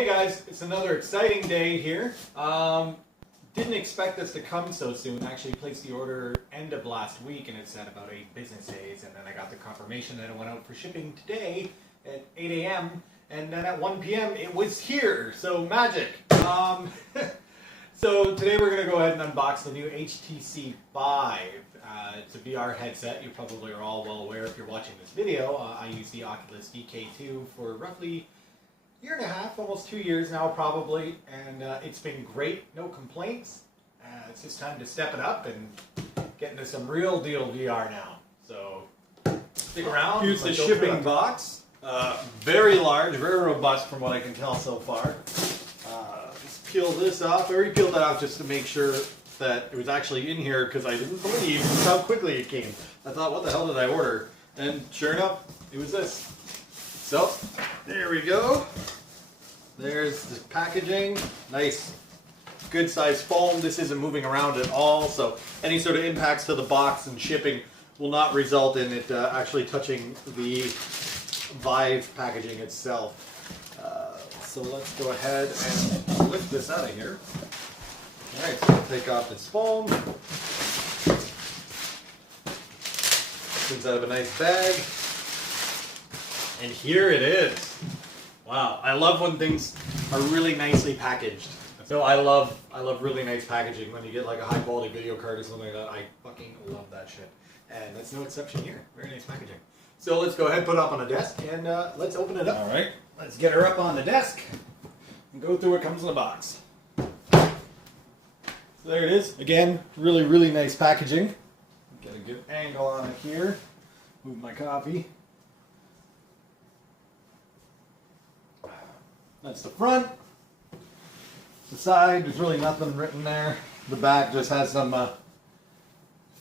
Hey guys, it's another exciting day here. Didn't expect this to come so soon. I actually placed the order end of last week and it said about 8 business days, and then I got the confirmation that it went out for shipping today at 8 a.m. and then at 1 p.m. it was here, so magic. So today we're going to go ahead and unbox the new HTC VIVE. It's a VR headset. You probably are all well aware if you're watching this video. I use the Oculus DK2 for roughly year and a half, almost 2 years now probably, and it's been great, no complaints. It's just time to step it up and get into some real deal VR now. So stick around. Here's the shipping box. Very large, very robust from what I can tell so far. Let's peel this off. I already peeled that off just to make sure that it was actually in here because I didn't believe how quickly it came. I thought, what the hell did I order? And sure enough, it was this. So, there we go. There's the packaging. Nice, good size foam. This isn't moving around at all, so any sort of impacts to the box and shipping will not result in it actually touching the Vive packaging itself. So let's go ahead and lift this out of here. Alright, so we'll take off this foam. Comes out of a nice bag. And here it is. Wow, I love when things are really nicely packaged. So I love really nice packaging. When you get like a high quality video card or something like that, I fucking love that shit. And that's no exception here. Very nice packaging. So let's go ahead and put it up on a desk and let's open it up. All right, let's get her up on the desk and go through what comes in the box. So there it is. Again, really nice packaging. Get a good angle on it here. Move my coffee. That's the front. The side, there's really nothing written there. The back just has some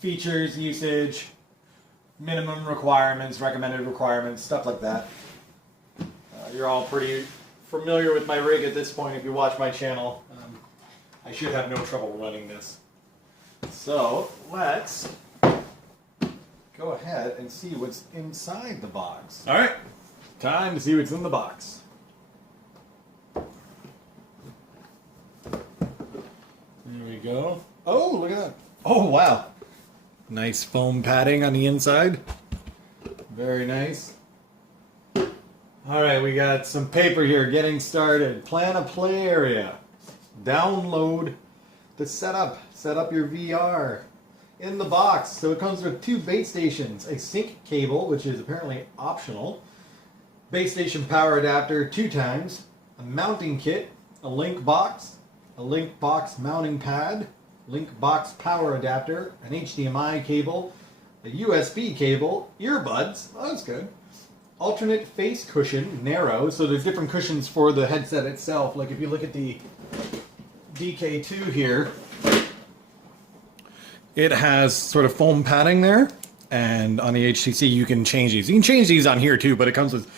features, usage, minimum requirements, recommended requirements, stuff like that. You're all pretty familiar with my rig at this point if you watch my channel. I should have no trouble running this. So let's go ahead and see what's inside the box. All right, time to see what's in the box. There we go. Oh, look at that. Oh, wow. Nice foam padding on the inside. Very nice. All right, we got some paper here. Getting started. Plan a play area. Download the setup. Set up your VR. In the box. So it comes with 2 base stations. A sync cable, which is apparently optional. Base station power adapter 2 times. A mounting kit. A link box. A link box mounting pad, link box power adapter, an HDMI cable, a USB cable, earbuds, oh, that's good, alternate face cushion, narrow, so there's different cushions for the headset itself. Like if you look at the DK2 here, it has sort of foam padding there, and on the HTC you can change these. You can change these on here too, but it comes with,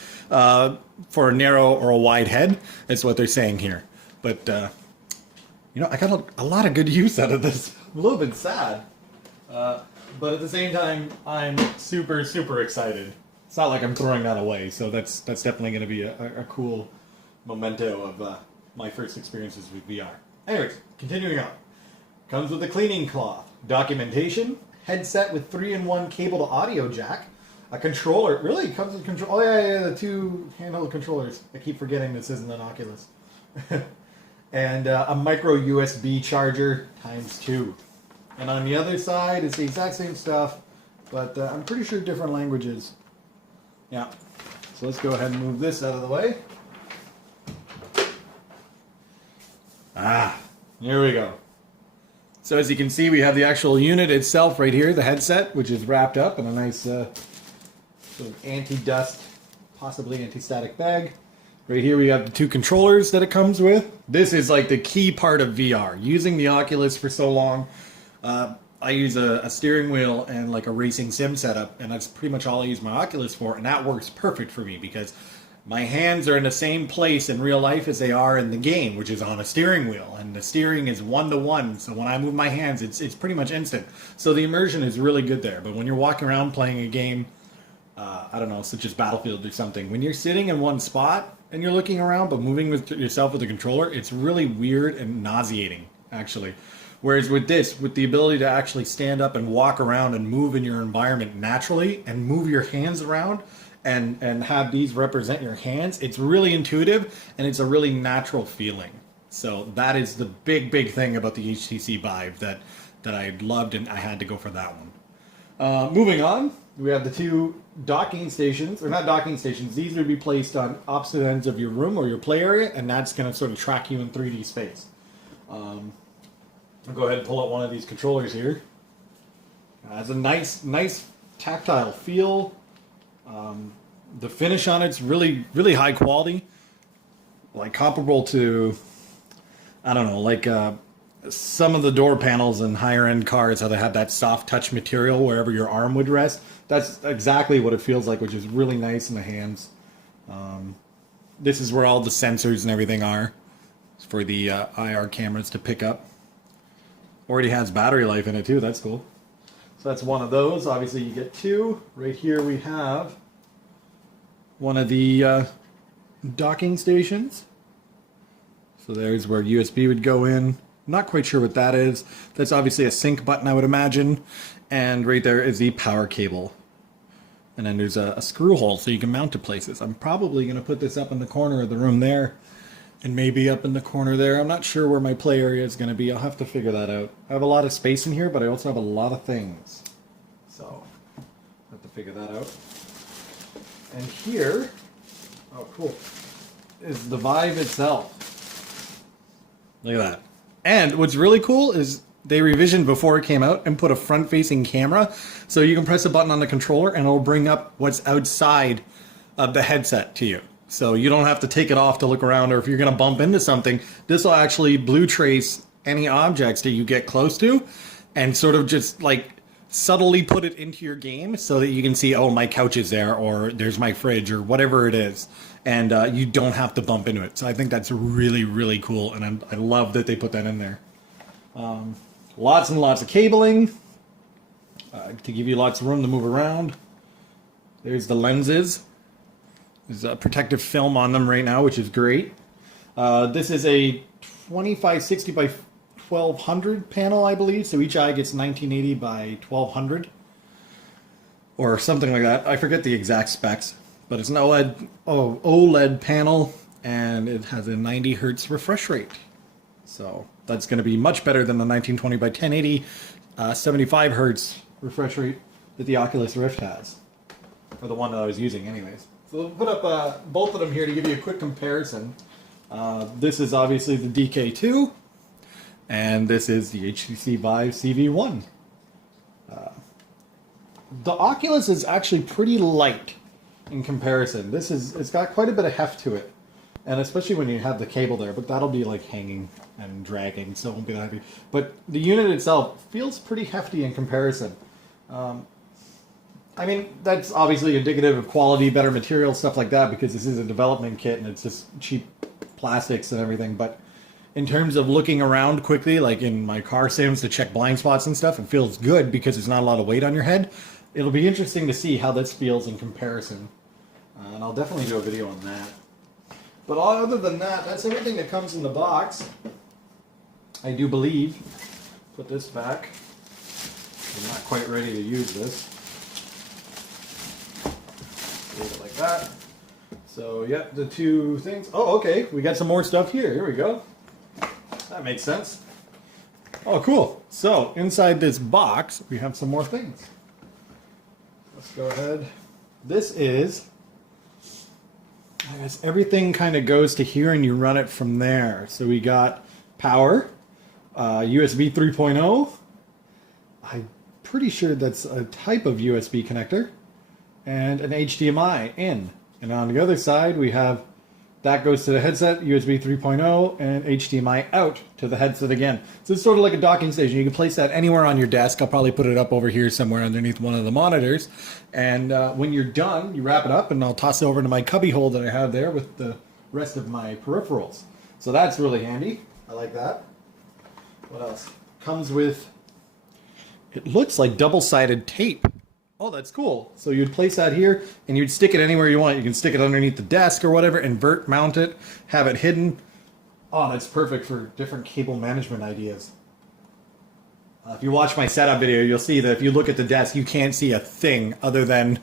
for a narrow or a wide head, that's what they're saying here. But, you know, I got a lot of good use out of this. I'm a little bit sad. But at the same time, I'm super excited. It's not like I'm throwing that away, so that's definitely going to be a cool memento of my first experiences with VR. Anyways, continuing on. Comes with a cleaning cloth, documentation, headset with 3-in-1 cable to audio jack, a controller. Really? It comes with control. Oh, yeah, the 2 handheld controllers. I keep forgetting this isn't an Oculus. And a micro USB charger ×2. And on the other side, it's the exact same stuff, but I'm pretty sure different languages. Yeah. So let's go ahead and move this out of the way. Here we go. So as you can see, we have the actual unit itself right here, the headset, which is wrapped up in a nice sort of anti-dust, possibly anti-static bag. Right here we have the 2 controllers that it comes with. This is like the key part of VR. Using the Oculus for so long, I use a steering wheel and like a racing sim setup, and that's pretty much all I use my Oculus for, and that works perfect for me because my hands are in the same place in real life as they are in the game, which is on a steering wheel, and the steering is 1-to-1, so when I move my hands, it's pretty much instant. So the immersion is really good there, but when you're walking around playing a game, I don't know, such as Battlefield or something, when you're sitting in one spot, and you're looking around, but moving with yourself with the controller, it's really weird and nauseating, actually. Whereas with this, with the ability to actually stand up and walk around and move in your environment naturally and move your hands around and have these represent your hands, it's really intuitive and it's a really natural feeling. So that is the big thing about the HTC VIVE that I loved, and I had to go for that one. Moving on, we have the two docking stations, or not docking stations, these would be placed on opposite ends of your room or your play area, and that's going to sort of track you in 3D space. I'll go ahead and pull out one of these controllers here. It has a nice tactile feel. The finish on it's really high quality, like comparable to, I don't know, like some of the door panels in higher end cars, how they have that soft touch material wherever your arm would rest. That's exactly what it feels like, which is really nice in the hands. This is where all the sensors and everything are for the IR cameras to pick up. Already has battery life in it too, that's cool. So that's one of those. Obviously you get two. Right here we have one of the docking stations. So there's where USB would go in. Not quite sure what that is. That's obviously a sync button, I would imagine. And right there is the power cable. And then there's a screw hole so you can mount to places. I'm probably going to put this up in the corner of the room there. And maybe up in the corner there. I'm not sure where my play area is going to be. I'll have to figure that out. I have a lot of space in here, but I also have a lot of things. So, I have to figure that out. And here, oh cool, is the Vive itself. Look at that. And what's really cool is they revisioned before it came out and put a front-facing camera. So you can press a button on the controller and it'll bring up what's outside of the headset to you. So you don't have to take it off to look around, or if you're going to bump into something, this will actually blue trace any objects that you get close to and sort of just like subtly put it into your game so that you can see, oh, my couch is there, or there's my fridge, or whatever it is. And you don't have to bump into it. So I think that's really cool, and I love that they put that in there. Lots and lots of cabling to give you lots of room to move around. There's the lenses. There's a protective film on them right now, which is great. This is a 2560 by 1200 panel, I believe. So each eye gets 1980 by 1200 or something like that. I forget the exact specs, but it's an OLED panel, and it has a 90 hertz refresh rate. So that's going to be much better than the 1920 by 1080 75 hertz refresh rate that the Oculus Rift has, or the one that I was using anyways. So we'll put up both of them here to give you a quick comparison. This is obviously the DK2, and this is the HTC VIVE CV1. The Oculus is actually pretty light in comparison. It's got quite a bit of heft to it, and especially when you have the cable there, but that'll be like hanging and dragging, so it won't be that heavy. But the unit itself feels pretty hefty in comparison. I mean, that's obviously indicative of quality, better material, stuff like that, because this is a development kit and it's just cheap plastics and everything. But in terms of looking around quickly, like in my car sims to check blind spots and stuff, it feels good because there's not a lot of weight on your head. It'll be interesting to see how this feels in comparison. And I'll definitely do a video on that. But other than that, that's everything that comes in the box. I do believe. Put this back. I'm not quite ready to use this. Leave it like that. So, yeah, the two things. Oh, okay. We got some more stuff here. Here we go. That makes sense. Oh, cool. So, inside this box, we have some more things. Let's go ahead. This is, I guess everything kind of goes to here and you run it from there. So we got power, USB 3.0. I'm pretty sure that's a type of USB connector. And an HDMI in. And on the other side, we have that goes to the headset, USB 3.0, and HDMI out to the headset again. So it's sort of like a docking station. You can place that anywhere on your desk. I'll probably put it up over here somewhere underneath one of the monitors. And when you're done, you wrap it up, and I'll toss it over to my cubby hole that I have there with the rest of my peripherals. So that's really handy. I like that. What else? Comes with, it looks like double-sided tape. oh, that's cool. So you'd place that here, and you'd stick it anywhere you want. You can stick it underneath the desk or whatever, invert, mount it, have it hidden. Oh, that's perfect for different cable management ideas. If you watch my setup video, you'll see that if you look at the desk, you can't see a thing other than,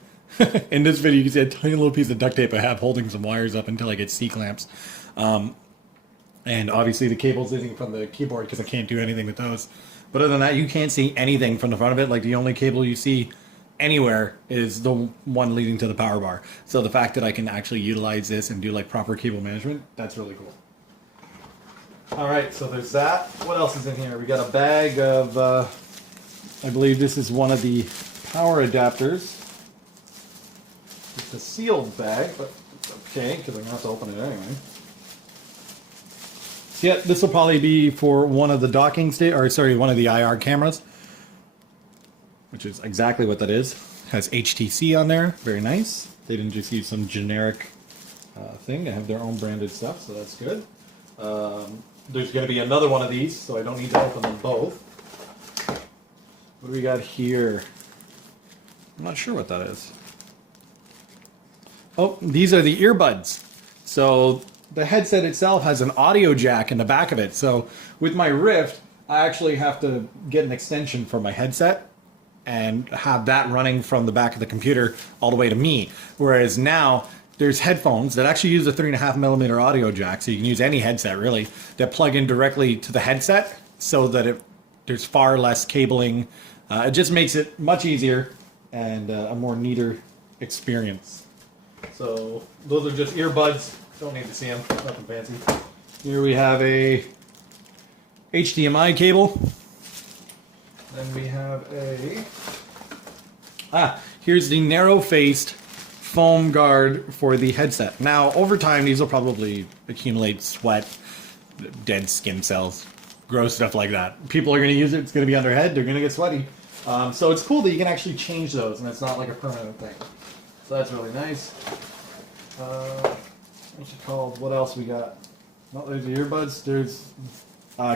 in this video, you can see a tiny little piece of duct tape I have holding some wires up until I get C-clamps. And obviously the cable's leading from the keyboard because I can't do anything with those. But other than that, you can't see anything from the front of it. Like the only cable you see anywhere is the one leading to the power bar. So the fact that I can actually utilize this and do like proper cable management, that's really cool. All right, so there's that. What else is in here? We got a bag of, I believe this is one of the power adapters. It's a sealed bag, but it's okay because I'm going to have to open it anyway. So yeah, this will probably be for one of the one of the IR cameras, which is exactly what that is. Has HTC on there, very nice. They didn't just use some generic thing. They have their own branded stuff, so that's good. There's going to be another one of these, so I don't need to open them both. What do we got here? I'm not sure what that is. Oh, these are the earbuds. So the headset itself has an audio jack in the back of it. So with my Rift, I actually have to get an extension for my headset and have that running from the back of the computer all the way to me. Whereas now, there's headphones that actually use a 3.5mm audio jack, so you can use any headset really, that plug in directly to the headset so that there's far less cabling. It just makes it much easier and a more neater experience. So those are just earbuds. Don't need to see them, nothing fancy. Here we have a HDMI cable. Then we have here's the narrow-faced foam guard for the headset. Now, over time, these will probably accumulate sweat, dead skin cells, gross stuff like that. People are going to use it. It's going to be on their head. They're going to get sweaty. So it's cool that you can actually change those, and it's not like a permanent thing. So that's really nice. What's it called? What else we got? Well, there's the earbuds. There's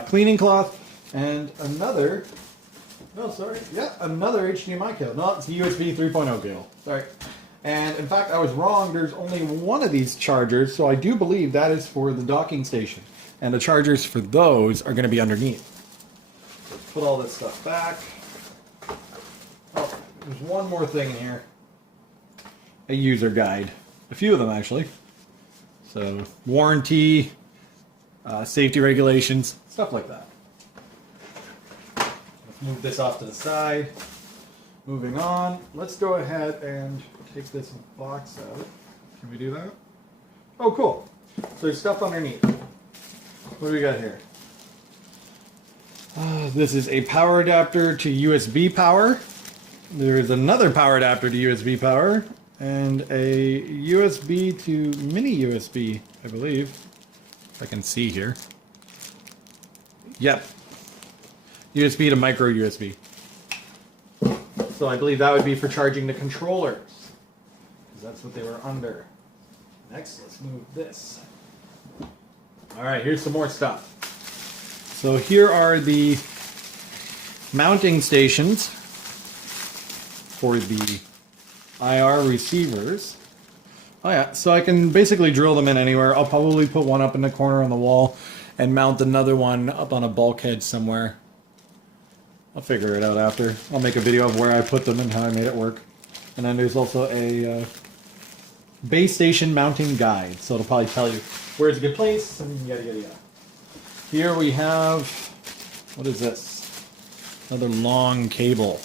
cleaning cloth and another. No, sorry. Yeah, another HDMI cable. No, it's a USB 3.0 cable. Sorry. And in fact, I was wrong. There's only one of these chargers, so I do believe that is for the docking station. And the chargers for those are going to be underneath. So put all this stuff back. Oh, there's one more thing here. A user guide. A few of them, actually. So, warranty, safety regulations, stuff like that. Let's move this off to the side. Moving on, let's go ahead and take this box out. Can we do that? Oh, cool. So there's stuff underneath. What do we got here? This is a power adapter to USB power. There is another power adapter to USB power. And a USB to mini USB, I believe. If I can see here. Yep. USB to micro USB. So I believe that would be for charging the controllers, because that's what they were under. Next, let's move this. All right, here's some more stuff. So here are the mounting stations for the IR receivers. Oh yeah, so I can basically drill them in anywhere. I'll probably put one up in the corner on the wall and mount another one up on a bulkhead somewhere. I'll figure it out after. I'll make a video of where I put them and how I made it work. And then there's also a base station mounting guide. So it'll probably tell you where's a good place and yada yada yada. Here we have, what is this? Another long cable.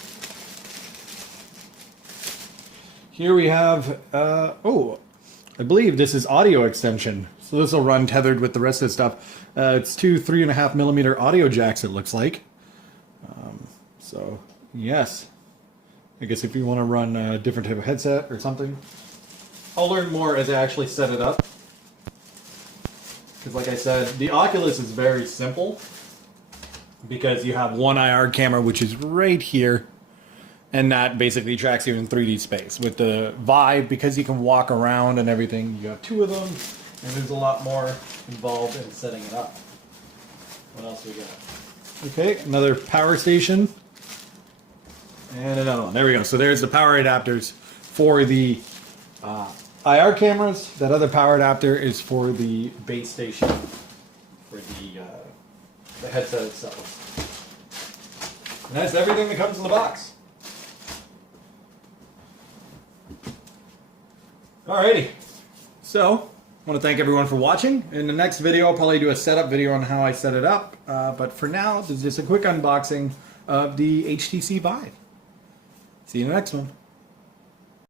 Here we have, I believe this is audio extension. So this will run tethered with the rest of the stuff. It's two 3.5mm audio jacks, it looks like. So, yes. I guess if you want to run a different type of headset or something. I'll learn more as I actually set it up. Because like I said, the Oculus is very simple. Because you have one IR camera, which is right here. And that basically tracks you in 3D space. With the Vive, because you can walk around and everything, you have two of them. And there's a lot more involved in setting it up. What else we got? Okay, another power station. And another one. There we go. So there's the power adapters for the IR cameras. That other power adapter is for the base station, for the headset itself. And that's everything that comes in the box. Alrighty. So, I want to thank everyone for watching. In the next video, I'll probably do a setup video on how I set it up. But for now, this is just a quick unboxing of the HTC VIVE. See you in the next one.